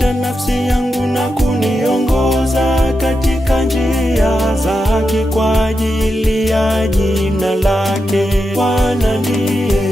kuimarisha nafsi yangu na kuniongoza katika njia zake kwa ajili ya jina lake. Bwana ndiye